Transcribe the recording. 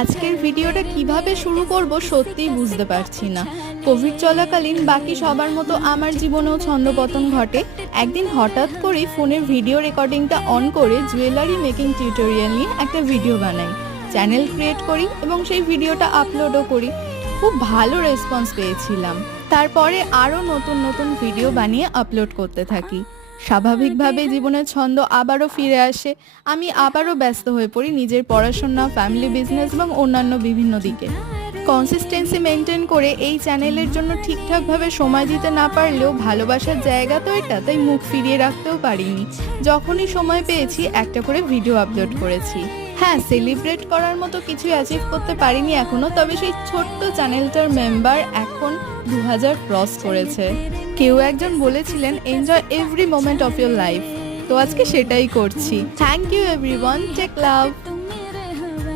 আজকের ভিডিওটা কিভাবে শুরু করব সত্যিই বুঝতে পারছি না। কোভিড চলাকালীন বাকি সবার মতো আমার জীবনেও ছন্দপতন ঘটে। একদিন হঠাৎ করেই ফোনের ভিডিও রেকর্ডিংটা অন করে জুয়েলারি মেকিং টিউটোরিয়াল নিয়ে একটা ভিডিও বানাই, চ্যানেল ক্রিয়েট করি এবং সেই ভিডিওটা আপলোডও করি। খুব ভালো রেসপন্স পেয়েছিলাম। তারপরে আরও নতুন নতুন ভিডিও বানিয়ে আপলোড করতে থাকি। স্বাভাবিকভাবে জীবনের ছন্দ আবারও ফিরে আসে। আমি আবারও ব্যস্ত হয়ে পড়ি নিজের পড়াশোনা, ফ্যামিলি, বিজনেস এবং অন্যান্য বিভিন্ন দিকে। কনসিস্টেন্সি মেনটেন করে এই চ্যানেলের জন্য ঠিকঠাকভাবে সময় দিতে না পারলেও ভালোবাসার জায়গা তো এটা, তাই মুখ ফিরিয়ে রাখতেও পারিনি। যখনই সময় পেয়েছি একটা করে ভিডিও আপলোড করেছি। হ্যাঁ, সেলিব্রেট করার মতো কিছু অ্যাচিভ করতে পারিনি এখনো, তবে সেই ছোট্ট চ্যানেলটার মেম্বার এখন 2000 ক্রস করেছে। কেউ একজন বলেছিলেন enjoy every moment of your life, তো আজকে সেটাই করছি। Thank you everyone, take love.